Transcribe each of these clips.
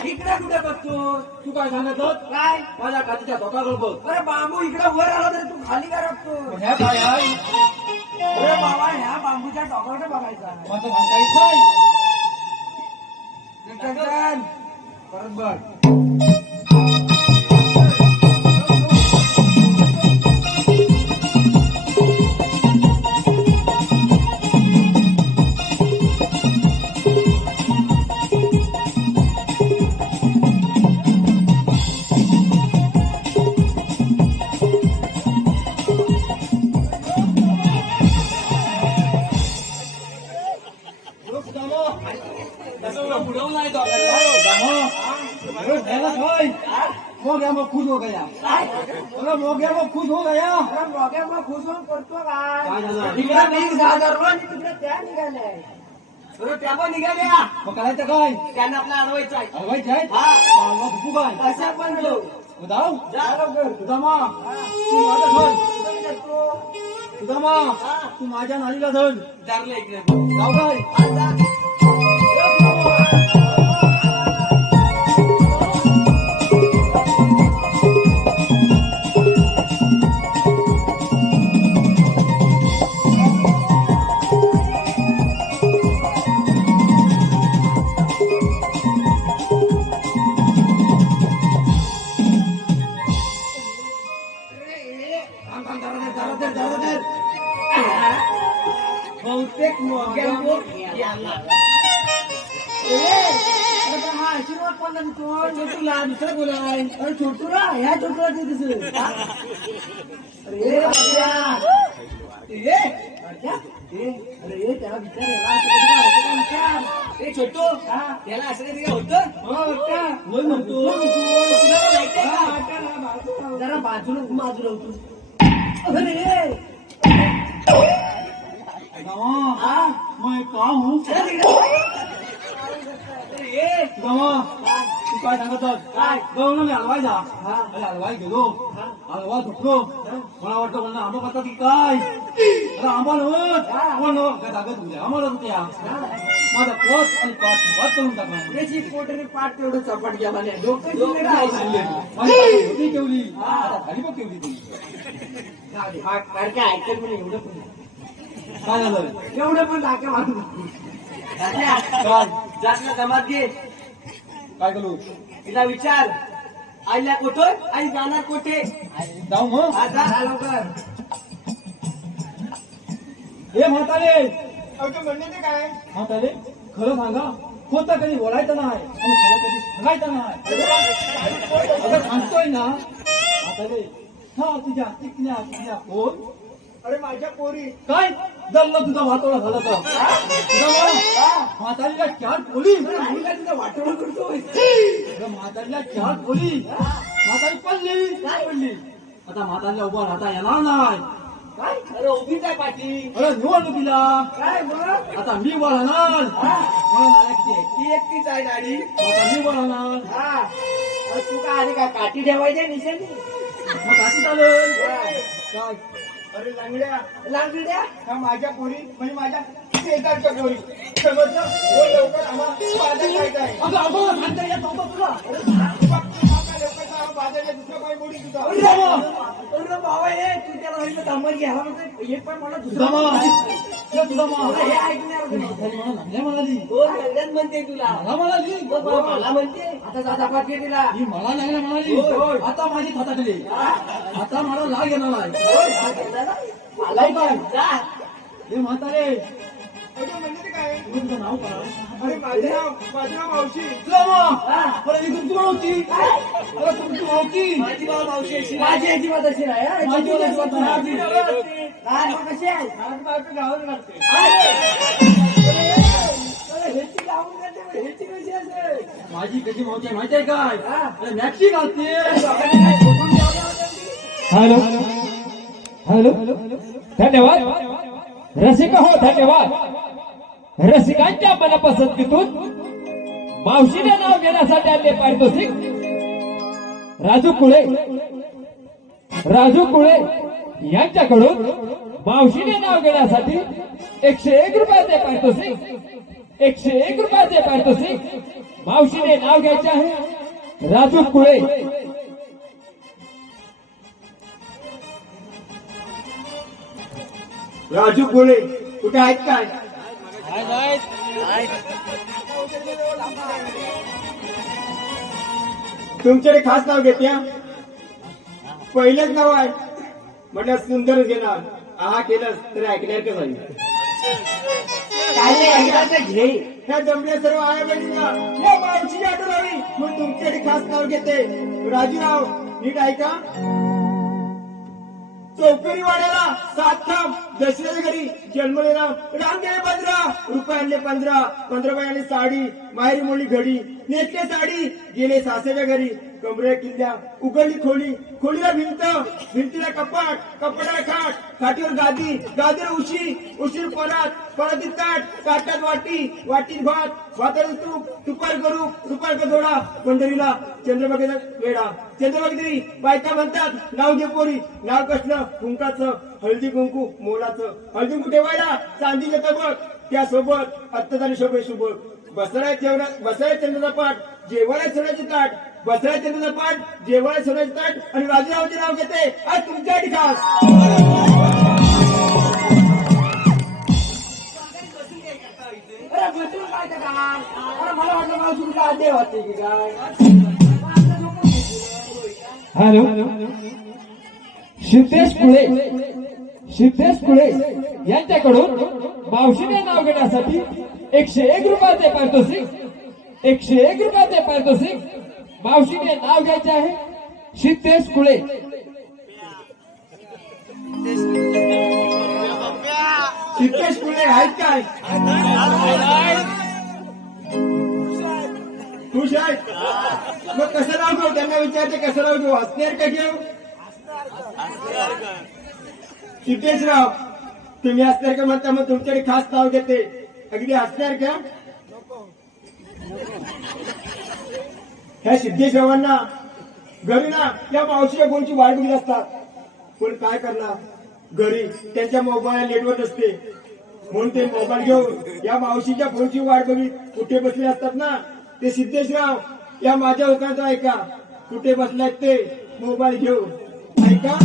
इकडे कुठे बसतो तू काय सांगत काय माझ्या खातीच्या धोकाकडे बघ अरे बांबू इकडे वर आला तरी तू खाली ह्या काय आहे अरे बाबा ह्या बांबूच्या टोकाकडे बघायचा माझं म्हणता येत नाही परत बघ मग खुद हो गया काय अरे हो गया मग खुद हो गया अरे मोग्या मग खुसून करतो काय काय झालं? इकडे मी साधारण आणि तिकडे त्या निघाल्या अरे त्या पण निघाल्या मग करायचं काय त्यांना आपला अडवायचं आहे हलवायचे आहेत हा. मागवा फुफू काय अशा पण जाऊ उदाव जा लवकर तुझा मा तू माझा धन कुठे करतो? तुझा मा तू माझ्या नालीला धन धरलं इकडे जाऊ काय पण हा आशीर्वाद तुला दुसरा बोलाय अरे छोटूला ह्या छोटूला ते हा? छोटू हा? त्याला असं काय होतं? हो म्हणतो. का? जरा बाजूला बाजूला होतो अरे मैं का हूँ? गावा काय सांगत होत? काय? गवळण मी हलवाय जा. अरे हलवाय गेलो. हलवा धुकलो मला वाटतं म्हणलं आंबा खाता की काय? अरे आंबा हा. म्हणलं काय जागत होत्या आम्हाला होत्या माझा पोट आणि पाठ वाद करून टाकला त्याची पोटरी पाठ तेवढं चपाट गेला नाही डोकं केवली हा. खाली बघ केवली ती काय ऐकत पण एवढं पण. काय झालं एवढं पण धाका मारू काय जास्त जमात घे. काय करू? तिला विचार. आईला कुठं? आई जाणार कुठे? जाऊ मग. हा, लवकर. हे म्हातारे. म्हणजे काय? म्हातारे खरं सांगा खोटं कधी बोलायचं नाही आणि खरं कधी सांगायचं नाही. सांगतोय ना म्हातारे हा तुझ्या टिकण्या टिकण्या कोण? अरे माझ्या पोरी. काय? जल्ल तुझा वातोडा झाला तर म्हातारीला चार पोली आई का तिचं वाटोळं करतोय अगं म्हातारीला चार पोली म्हातारी पडली. काय? पडली. आता म्हातारीला उभा राहता येणार नाही. काय? अरे उभीच आहे पाठी? अरे निवडणुकीला काय मग आता मी उभा राहणार. मला नाला किती ती. एकटीच आहे गाडी. आता मी उभा राहणार. हा. अरे तू काय आली काय काठी ठेवायची निशाणी? मग काशी चालेल. काय? अरे लांगड्या लांगड्या? हा माझ्या पोरी म्हणजे माझ्या शेजारच्या पोरी. समजलं? हो लवकर आम्हाला बाजार जायचं आहे अगं अगं सांगता येत नव्हतं तुला. बाबा! हे तू त्याला हे पण मला तुझा तुझा हे ऐकणार म्हणाली म्हणते तुला मला म्हणाली मला म्हणते आता तिला ही मला म्हणाली आता माझी थटाकली आता मला लाग येणार आहे काय हे म्हातारे म्हणजे काय? तुझं तुझं नाव काय? अरे माझं नाव माझं नाव मावशी. मा हा. अरे तुमची अरे माझी मावशी अशी माझी अजिबात अशी नाही हा. माझी अजिबात नाही. माझी अजिबात नाही. काय मग कशी आहे? माझी बायको गावात लागते ह्याची लावून देते ह्याची कशी असेल माझी कशी मावची आहे माहिती आहे काय? हा. अरे मॅक्सी घालते? हॅलो. हॅलो. धन्यवाद. रसिक हो धन्यवाद. रसिकांच्या मनपसंतीतून मावशीने नाव घेण्यासाठी आले पारितोषिक. राजू कुळे. राजू कुळे यांच्याकडून मावशीने नाव घेण्यासाठी एकशे एक रुपयाचे पारितोषिक. एकशे एक रुपयाचे पारितोषिक. मावशीने नाव घ्यायचे आहे राजू कुळे. राजू कुळे कुठे आहेत काय? तुमच्याकडे खास नाव घेत्या पहिलेच नाव आहे. म्हटलं सुंदरच घेणार. आहा केलंस तरी ऐकणार का जाईल काय नाही ऐकायचं घे. ह्या जमल्या सर्व आहे बहिणीला या मावशीची आठवण हवी. मग तुमच्याकडे खास नाव घेते. राजूराव नीट ऐका. चौकरी वाड्याला सात थांब दशऱ्याच्या घरी जन्मले राम राम गेले म्हणजे पंधरा रुपये आणले पंधरा पंधरा रुपये साडी माहेरी मोळी घडी. नेसले साडी गेले सासेच्या घरी. कमरे किल्ल्या उघडली खोली खोलीला भिंत भिंतीला कपाट कपाटाला खाट खाटीवर गादी गादीवर उशी उशीर परात परातीत ताट ताटात वाटी वाटीत भात भाताला तूप तुपार करू तुपार जोडा पंढरीला चंद्रबागेचा वेडा चंद्रबागेरी बायका म्हणतात नाव घे पोरी नाव कसलं? कुंकाचं हळदी कुंकू मोलाचं. हळदी कुंकू ठेवायला चांदीचं तबक त्यासोबत अत्तदारी शोभे शुभ बसराय जेवणा बसराय चंद्राचा पाठ जेवायला सोन्याची ताट बसराय चंद्राचा पाठ जेवायला सोन्याची ताट आणि राजूरावचे नाव घेते आज तुमच्या ठिकाण. हॅलो? सिद्धेश कुळे. सिद्धेश कुळे यांच्याकडून मावशीने नाव घेण्यासाठी एकशे एक रुपयाचे पारितोषिक. एकशे एक रुपयाचे पारितोषिक. मावशीने नाव घ्यायचे आहे. सिद्धेश कुळे. सिद्धेश कुळे आहेत काय खुश आहेत. मग कसं नाव घेऊ? त्यांना विचारते कसं नाव घेऊ? हसणार का घेऊ? सिद्धेशराव तुम्ही असणार का म्हणता? मग तुमच्याकडे खास नाव घेते. अगदी असणार का? ह्या सिद्धेशरावांना घरी ना या मावशीच्या फोनची वाट बघत असतात. पण काय करणार? घरी त्यांच्या मोबाईल नेटवर्क नसते. म्हणून ते मोबाईल घेऊन या मावशीच्या फोनची वाट बघित कुठे बसले असतात ना? ते सिद्धेशराव या माझ्या लोकांचा ऐका. कुठे बसलात ते? मोबाईल घेऊन. ऐका.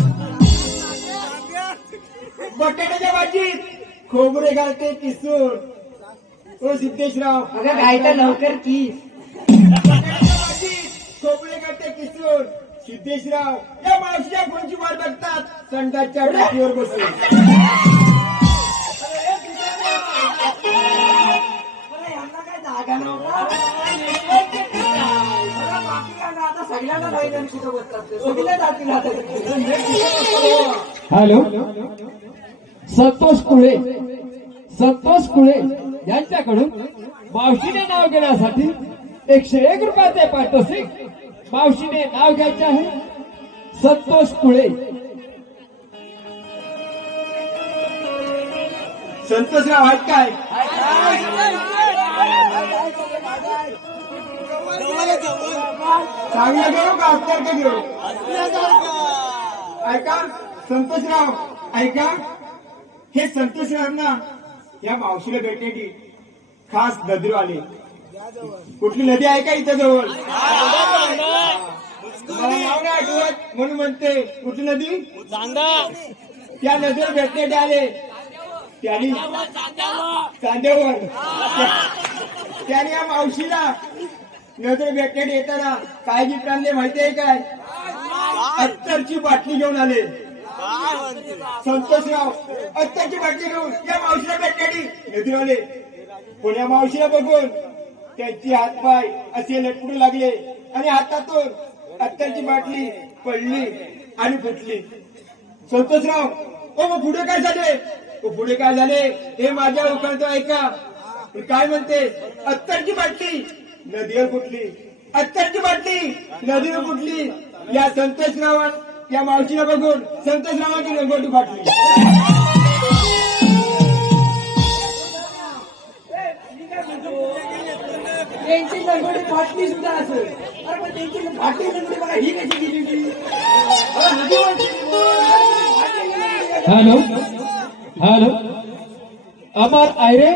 बटाट्याच्या भाजीत खोबरे घालते किसून. ओ सिद्धेशराव अगं काय तर लवकर की. बटाट्याच्या भाजीत खोबरे घालते किसून. सिद्धेशराव या मावशीच्या फोनची वाट बघतात. संडासच्या टाकीवर बसून. ते. हॅलो? संतोष कुळे. संतोष कुळे. यांच्याकडून मावशीने नाव घेण्यासाठी एकशे एक रुपयाचे पारितोषिक मावशीने नाव घ्यायचे आहे. संतोष कुळे संतोषराव आहेत काय? चांगलं घेऊ का? हत्यार घेऊ? ऐका संतोषराव ऐका. हे संतोषराव ना या मावशीला भेटण्याची खास नदीवर आले कुठली नदी आहे का इथं जवळ? आठवत म्हणून म्हणते कुठली नदी? त्या नदीवर भेटण्यासाठी आले. त्यांनी चांद्यावर त्याने या मावशीला नजर भेटण्यात येताना. काय गिफ्ट आणले माहिती आहे काय? अत्तरची बाटली घेऊन आले. संतोषराव अत्याची बाटली घेऊन या मावशीला भेटण्याची नदीवर आले पण या मावशीला बघून त्यांची हातपाय असे लटकू लागले आणि हातातून अत्याची बाटली पडली आणि फुटली. संतोषराव ओ मग पुढे काय झाले? पुढे काय झाले? हे माझ्या लोकांचं ऐका. काय म्हणते? अत्तरची बाटली नदीवर फुटली. अत्तरची बाटली नदीवर फुटली. या संतोषरावान या मावशीला बघून संतोषरावाची रंगोटी फाटली. त्यांची लंगोटी फाटली सुद्धा असेल अरे पण त्यांची फाटली बघा ही कशी गेली हॅलो. हॅलो. अमर आयरे